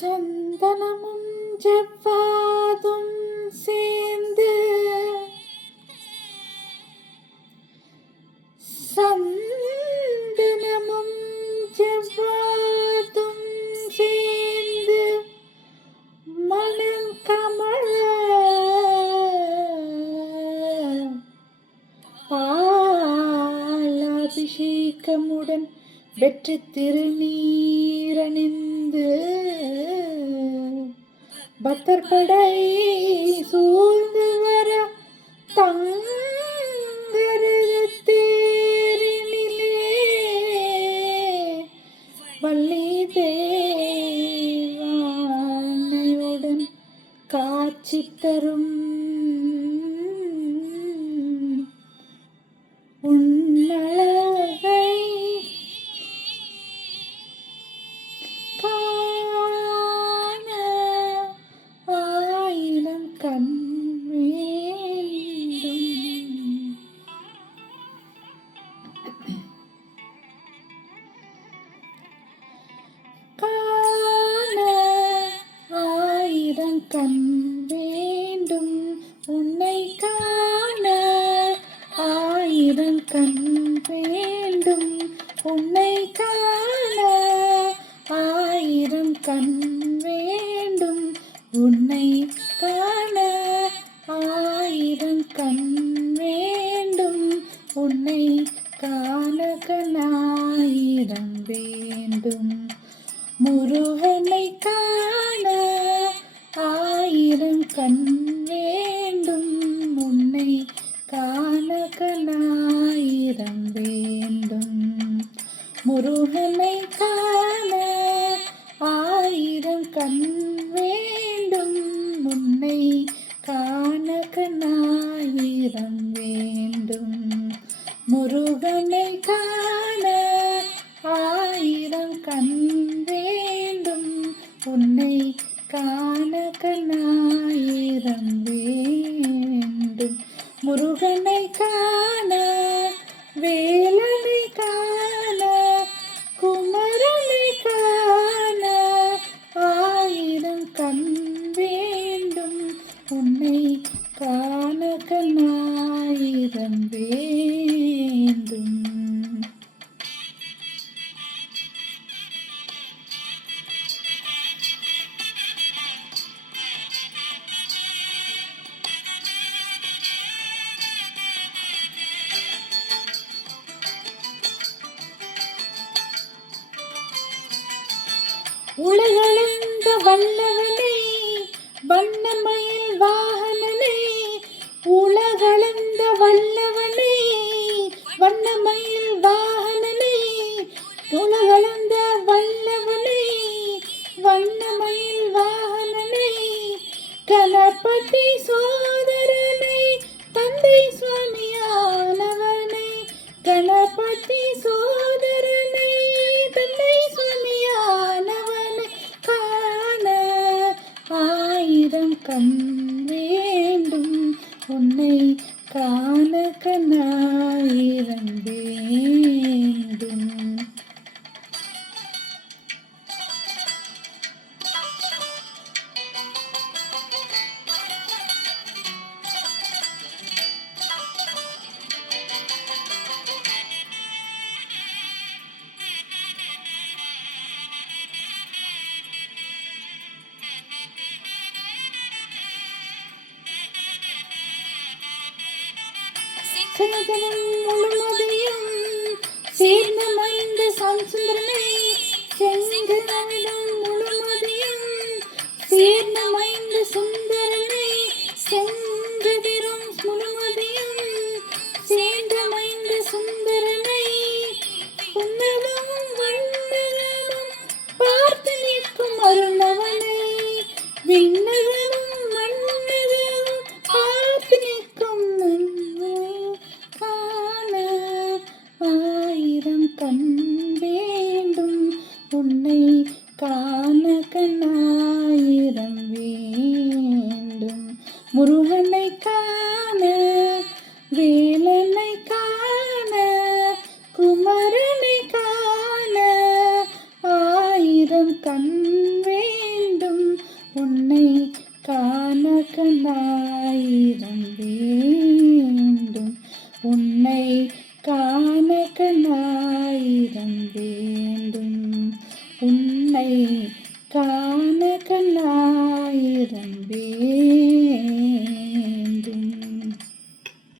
சந்தனமும் ஜவ்வாதும் சேர்ந்து சந்தனமும் ஜவ்வாதும் சேர்ந்து மனம் கமழ பாலாபிஷேகமுடன் வெற்றி திருநீரணிந்து பக்தர்படை சூழ்ந்து வர தங்கரதத் தேரினிலே வள்ளி தேவானையுடன் காட்சி தரும் உன்னழகை காண ஆயிரம் கண் வேண்டும். காண ஆயிரம் கண் வேண்டும். உன்னை காண ஆயிரம் கண் வேண்டும். உன்னை காண ஆயிரம் கண் வேண்டும். உன்னை காண ஆயிரம் கண் வேண்டும். உன்னை காண கண்ணாயிரம் வேண்டும். முருகனை காண ஆயிரம் கண் வேண்டும். உன்னை காண கண்ணாயிரம் வேண்டும். முருகனை காண ஆயிரம் கண் வேண்டும். உன்னை காண கண்ணாயிரம் வேண்டும். முருகனை காண ஆயிரம் கண் வேண்டும். உன்னை காண கண்ணாயிரம் வேண்டும். முருகனை காண வேலனை காண குமரனை காண ஆயிரம் கண் வேண்டும். உன்னை காண கண்ணாயிரம் வேண்டும். உலகளந்த வல்லவனே வண்ணமயில் வாகனனே. உலகளந்த வல்லவனே வண்ணமயில் வாகனனே. உலகளந்த வல்லவனே வண்ணமயில் வாகனனே. கணபதி சோதரனை தந்தை சுவாமியானவனை. கணபதி சோதரனை தந்தை சுவாமியானவனை காண ஆயிரம் கண் வேண்டும். உன்னை காண கண்ணாயிரம் வேண்டும். சின்னதனும் முழுமதியும் சேர்ந்த மைந்த சம்சுந்தரனை. செங்கனவிலும் முழுமதியும் சேர்ந்த மைந்த சுந்தரனை. செங்கதிரும் முழுமதியும் சேர்ந்த மைந்த சுந்தரனை. உன்னதமும் வண்ணகமும் பார்த்து நிற்கும் அருளவனை. விண்ணகமும் மண்ணகமும் பார்த்து நிற்கும் காண ஆயிரம் கண் வேண்டும். உன்னை காண கண்ணாயிரம் வேண்டும். முருகன் உன்னை காண கண்ணாயிரம் வேண்டும். உன்னை காண கண்ணாயிரம் வேண்டும். உன்னை காண